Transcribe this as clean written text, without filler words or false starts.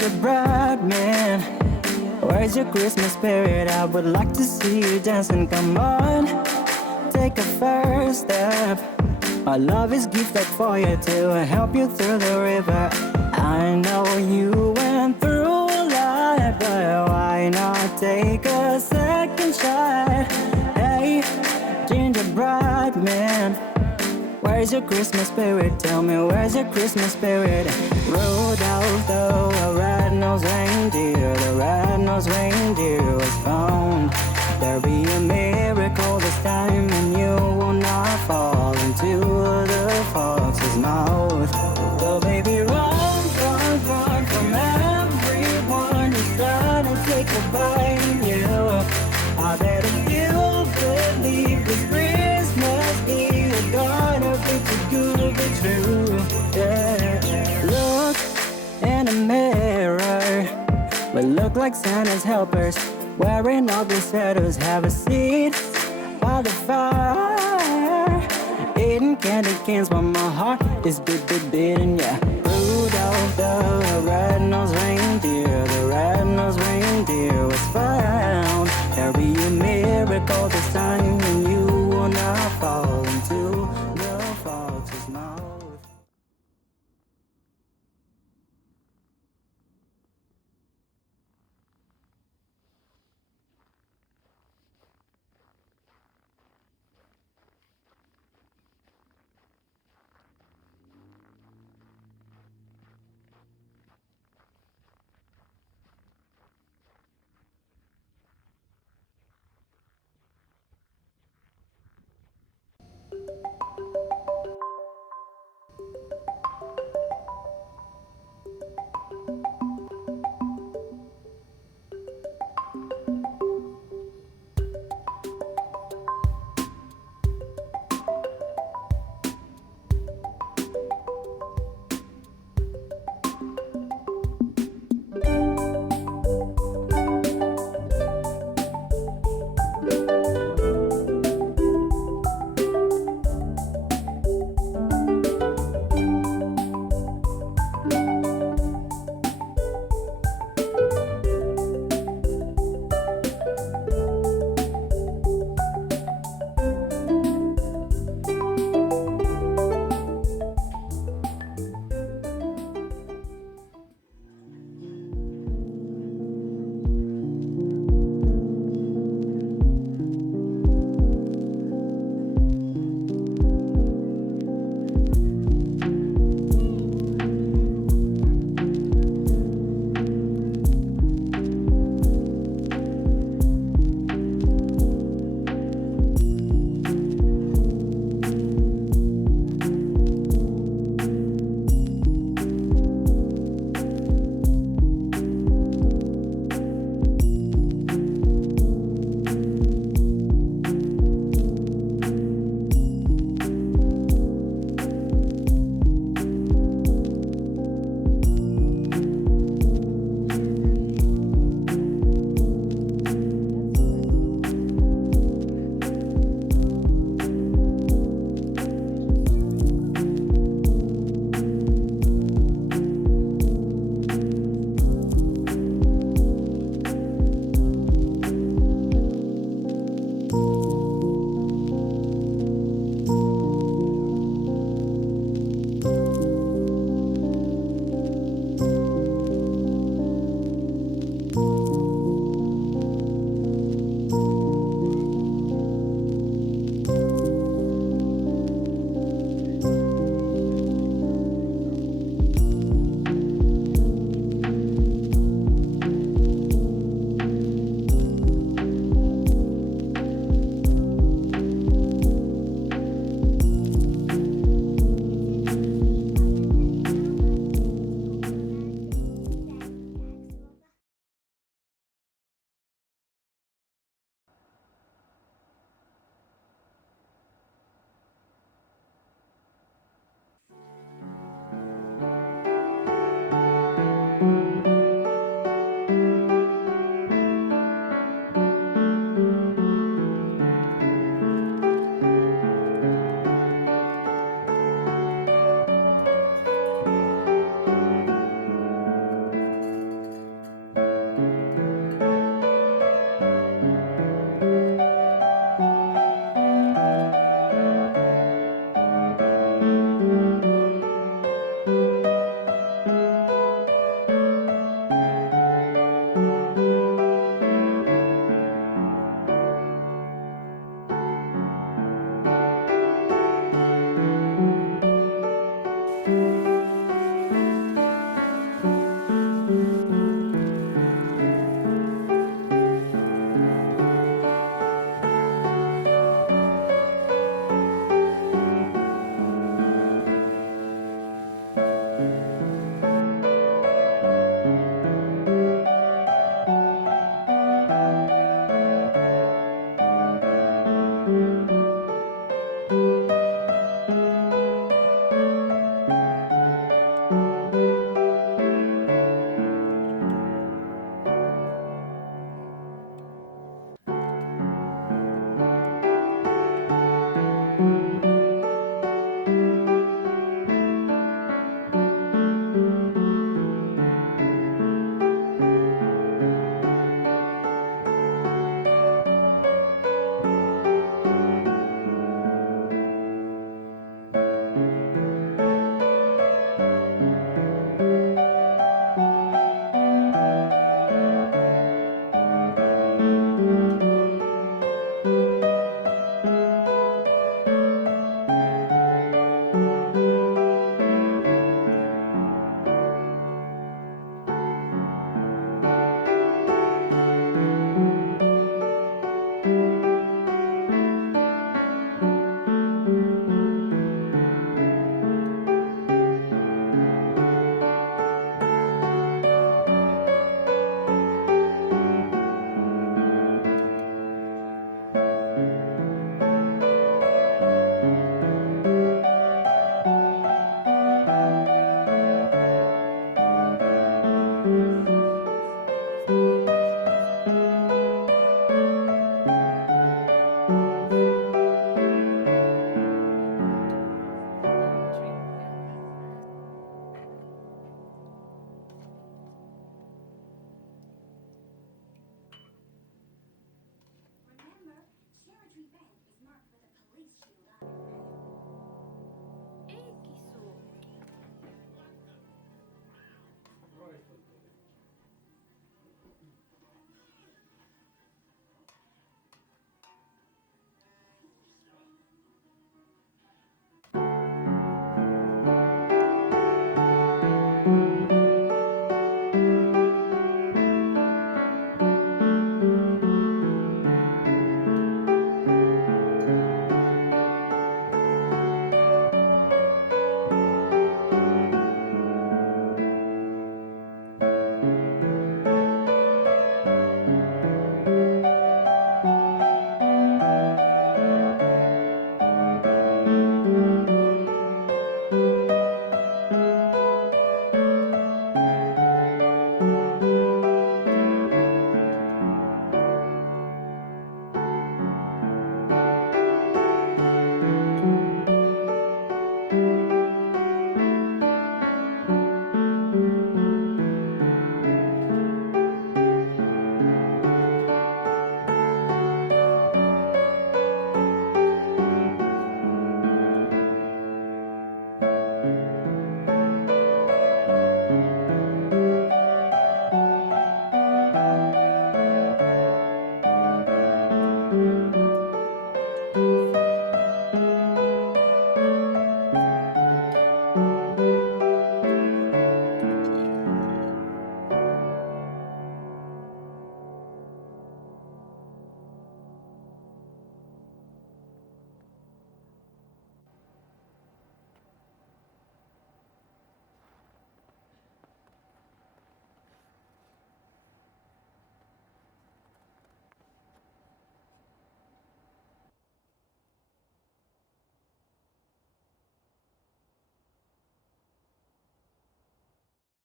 gingerbread man, where's your Christmas spirit? I would like to see you dancing, come on. Take a first step. My love is gifted for you to help you through the river. I know you went through a lot, but why not take a second shot? Hey, gingerbread man, where's your Christmas spirit? Tell me, where's your Christmas spirit? Rudolph the red-nosed reindeer, the red-nosed reindeer was found. There'll be a miracle this time, and you will not fall into the fox's mouth. So baby, run, run, run from everyone who's trying to take a bite of you. I bet if you believe this Christmas is gonna be too good to be true. Yeah. Look in the mirror, we look like Santa's helpers, wearing ugly sweaters. Have a seat by the fire, eating candy canes while my heart is beating. Yeah. Rudolph the red-nosed reindeer, the red-nosed reindeer